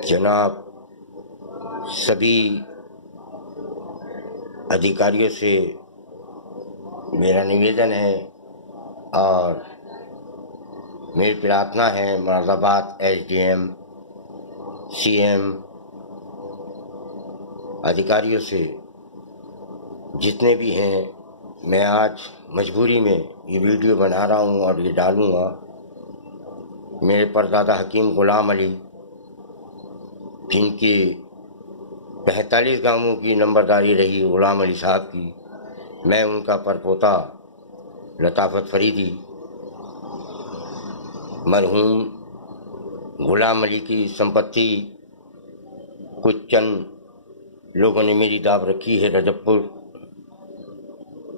जनाब सभी अधिकारियों से मेरा निवेदन है और मेरी प्रार्थना है, मुरादाबाद एसडीएम, सीएम अधिकारियों से, जितने भी हैं, मैं आज मजबूरी में ये वीडियो बना रहा हूँ और ये डालूँगा। मेरे परदादा हकीम गुलाम अली, जिनकी 45 गांवों की नंबरदारी रही गुलाम अली साहब की, मैं उनका परपोता लताफ़त फरीदी मरहूम गुलाम अली की संपत्ति कुछ चंद लोगों ने मेरी दाव रखी है। रजबपुर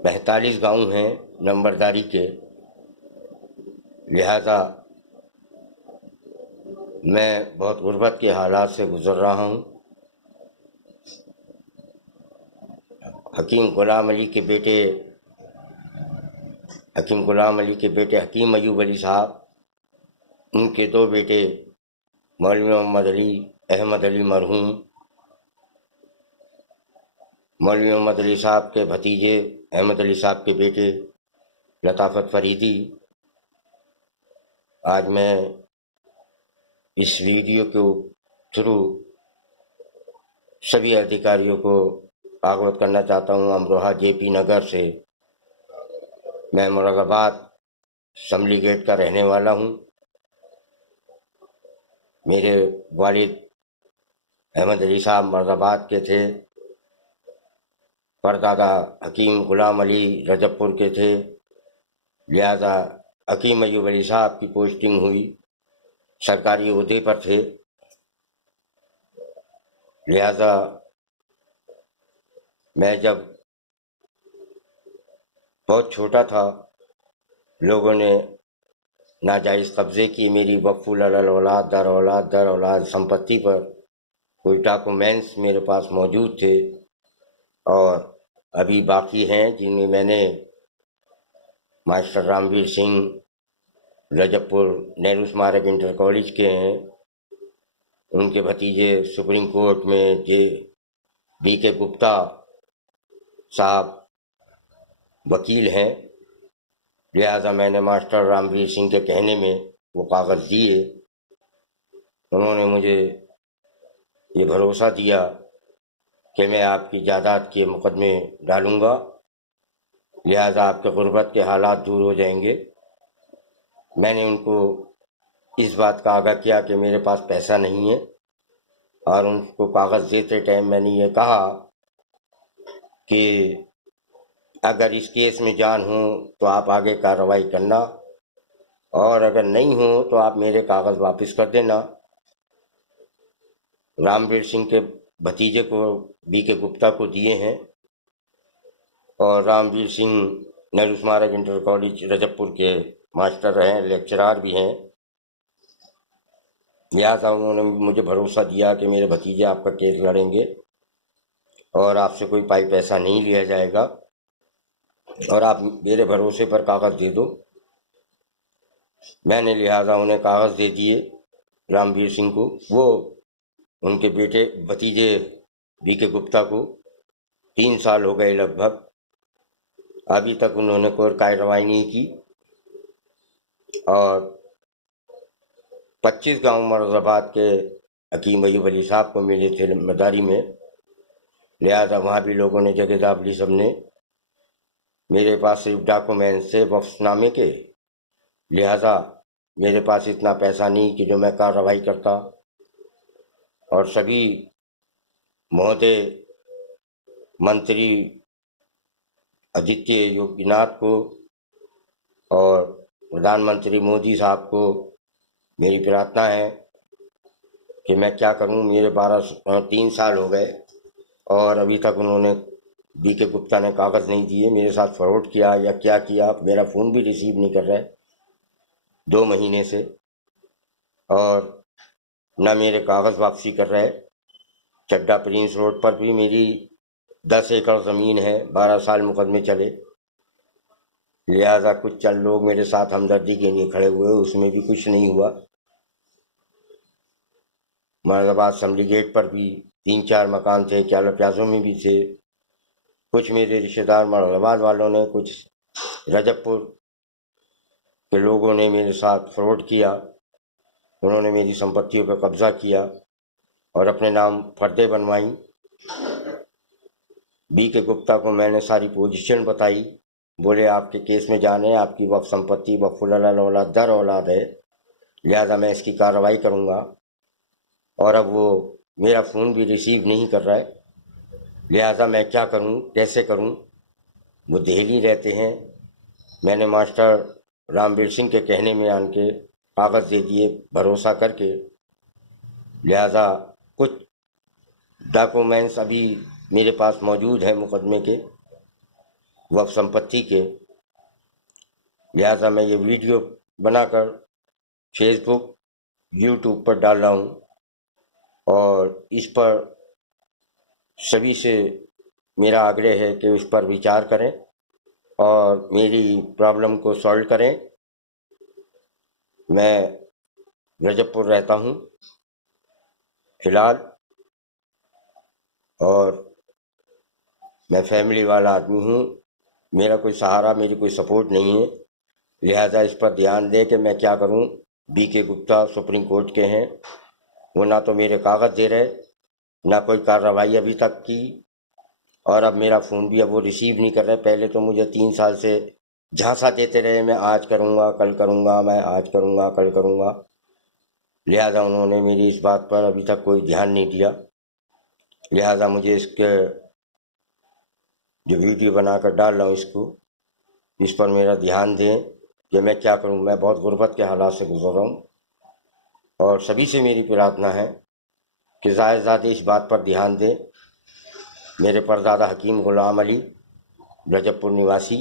45 गांव हैं नंबरदारी के, लिहाजा मैं बहुत गुर्बत के हालात से गुजर रहा हूँ। हकीम गुलाम अली के बेटे हकीम अयूब अली साहब, उनके 2 बेटे मौलवी मोहम्मद अली, अहमद अली मरहूम, मौलवी मोहम्मद अली साहब के भतीजे अहमद अली साहब के बेटे लताफ़त फरीदी। आज मैं इस वीडियो के थ्रू सभी अधिकारियों को अवगत करना चाहता हूँ। अमरोहा जेपी नगर से मैं मुरादाबाद असम्बली गेट का रहने वाला हूँ। मेरे वालिद अहमद अली साहब मुरादाबाद के थे, परदादा हकीम गुलाम अली रजबपुर के थे, लिहाजा हकीम अयूब अली साहब की पोस्टिंग हुई, सरकारी ओहदे पर थे। लिहाजा मैं जब बहुत छोटा था, लोगों ने नाजायज़ कब्ज़े की मेरी वक़्फ़ुल अलल औलाद दर औलाद संपत्ति पर। कुछ डॉक्यूमेंट्स मेरे पास मौजूद थे और अभी बाकी हैं, जिनमें मैंने मास्टर रामवीर सिंह रजबपुर नेहरू स्मारक इंटर कॉलेज के हैं, उनके भतीजे सुप्रीम कोर्ट में BK गुप्ता साहब वकील हैं। लिहाजा मैंने मास्टर रामवीर सिंह के कहने में वो कागज़ दिए। उन्होंने मुझे ये भरोसा दिया कि मैं आपकी जायदाद के मुकदमे डालूँगा, लिहाजा आपके गुर्बत के हालात दूर हो जाएंगे। मैंने उनको इस बात का आगाह किया कि मेरे पास पैसा नहीं है, और उनको कागज़ देते टाइम मैंने ये कहा कि अगर इस केस में जान हो तो आप आगे कार्रवाई करना, और अगर नहीं हो तो आप मेरे कागज़ वापस कर देना। रामवीर सिंह के भतीजे को BK गुप्ता को दिए हैं, और रामवीर सिंह नेहरू स्मारक इंटर कॉलेज रजबपुर के मास्टर हैं, लेक्चरार भी हैं। लिहाजा उन्होंने मुझे भरोसा दिया कि मेरे भतीजे आपका केस लड़ेंगे और आपसे कोई पाई पैसा नहीं लिया जाएगा, और आप मेरे भरोसे पर कागज़ दे दो। मैंने लिहाजा उन्हें कागज़ दे दिए रामवीर सिंह को। वो उनके बेटे भतीजे BK गुप्ता को 3 साल हो गए लगभग, अभी तक उन्होंने कोई कार्रवाई नहीं की। और 25 गांव मुरादाबाद के हकीम अयूब अली साहब को मिले थे जिम्मेदारी में, लिहाजा वहाँ भी लोगों ने जगह ली। सबने मेरे पास सिर्फ डॉक्यूमेंट्स थे वक्फनामे के, लिहाजा मेरे पास इतना पैसा नहीं कि जो मैं कार्रवाई करता। और सभी महोदय मंत्री आदित्य योगीनाथ को और प्रधानमंत्री मोदी साहब को मेरी प्रार्थना है कि मैं क्या करूं। मेरे 3 साल हो गए और अभी तक उन्होंने BK गुप्ता ने कागज़ नहीं दिए। मेरे साथ फ्रॉड किया या क्या किया, मेरा फ़ोन भी रिसीव नहीं कर रहा है 2 महीने से, और न मेरे कागज़ वापसी कर रहे। चड्डा प्रिंस रोड पर भी मेरी 10 एकड़ ज़मीन है, 12 साल मुकदमे चले, लिहाजा कुछ चंद लोग मेरे साथ हमदर्दी के लिए खड़े हुए, उसमें भी कुछ नहीं हुआ। مرادآباد اسمبلی گیٹ پر بھی 3-4 مکان تھے، کیالا پلازوں میں بھی تھے. کچھ میرے رشتہ دار مرادآباد والوں نے، کچھ رجب پور کے لوگوں نے میرے ساتھ فراڈ کیا. انہوں نے میری سمپتیوں پہ قبضہ کیا اور اپنے نام فردیں بنوائیں. بی کے گپتا کو میں نے ساری پوزیشن بتائی. بولے آپ کے کیس میں جانے، آپ کی وقف سمپتی وقف العلل اولاد در اولاد ہے، لہذا میں اس کی کارروائی کروں گا. اور اب وہ میرا فون بھی ریسیو نہیں کر رہا ہے، لہذا میں کیا کروں، کیسے کروں. وہ دہلی رہتے ہیں. میں نے ماسٹر رامبیر سنگھ کے کہنے میں آن کے کاغذ دے دیے بھروسہ کر کے. لہذا کچھ ڈاکومنٹس ابھی میرے پاس موجود ہیں مقدمے کے، وقف سمپتی کے. لہذا میں یہ ویڈیو بنا کر فیس بک، یوٹیوب پر ڈال رہا ہوں، اور اس پر سبھی سے میرا آگرہ ہے کہ اس پر وچار کریں اور میری پرابلم کو سالو کریں. میں رجب پور رہتا ہوں فی الحال، اور میں فیملی والا آدمی ہوں. میرا کوئی سہارا، میری کوئی سپورٹ نہیں ہے، لہذا اس پر دھیان دے کہ میں کیا کروں. بی کے گپتا سپریم کورٹ کے ہیں، وہ نہ تو میرے کاغذ دے رہے، نہ کوئی کارروائی ابھی تک کی، اور اب میرا فون بھی اب وہ ریسیو نہیں کر رہے. پہلے تو مجھے 3 سال سے جھانسا دیتے رہے، میں آج کروں گا کل کروں گا، میں آج کروں گا کل کروں گا. لہذا انہوں نے میری اس بات پر ابھی تک کوئی دھیان نہیں دیا. لہذا مجھے اس کے جو ویڈیو بنا کر ڈال رہا ہوں، اس پر میرا دھیان دیں کہ میں کیا کروں. میں بہت غربت کے حالات سے گزر رہا ہوں، اور سبھی سے میری پرارتھنا ہے کہ زیادہ سے زیادہ اس بات پر دھیان دیں. میرے پردادا حکیم غلام علی رجب پور نواسی،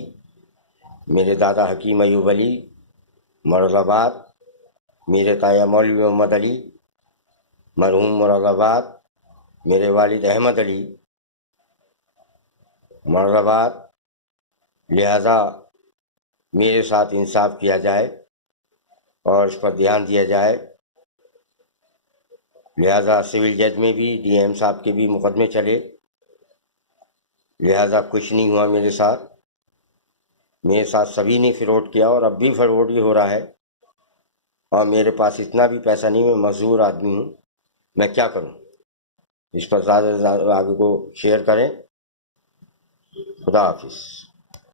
میرے دادا حکیم ایوب علی مراد آباد، میرے تایا مولوی محمد علی مرحوم مراد آباد، میرے والد احمد علی مراد آباد. لہذا میرے ساتھ انصاف کیا جائے اور اس پر دھیان دیا جائے. لہذا سول جج میں بھی ڈی ایم صاحب کے بھی مقدمے چلے، لہذا کچھ نہیں ہوا میرے ساتھ. میرے ساتھ سبھی نے فراڈ کیا، اور اب بھی فراڈ ہی ہو رہا ہے، اور میرے پاس اتنا بھی پیسہ نہیں، میں مزدور آدمی ہوں. میں کیا کروں. اس پر زیادہ سے زیادہ آگے کو شیئر کریں. خدا حافظ.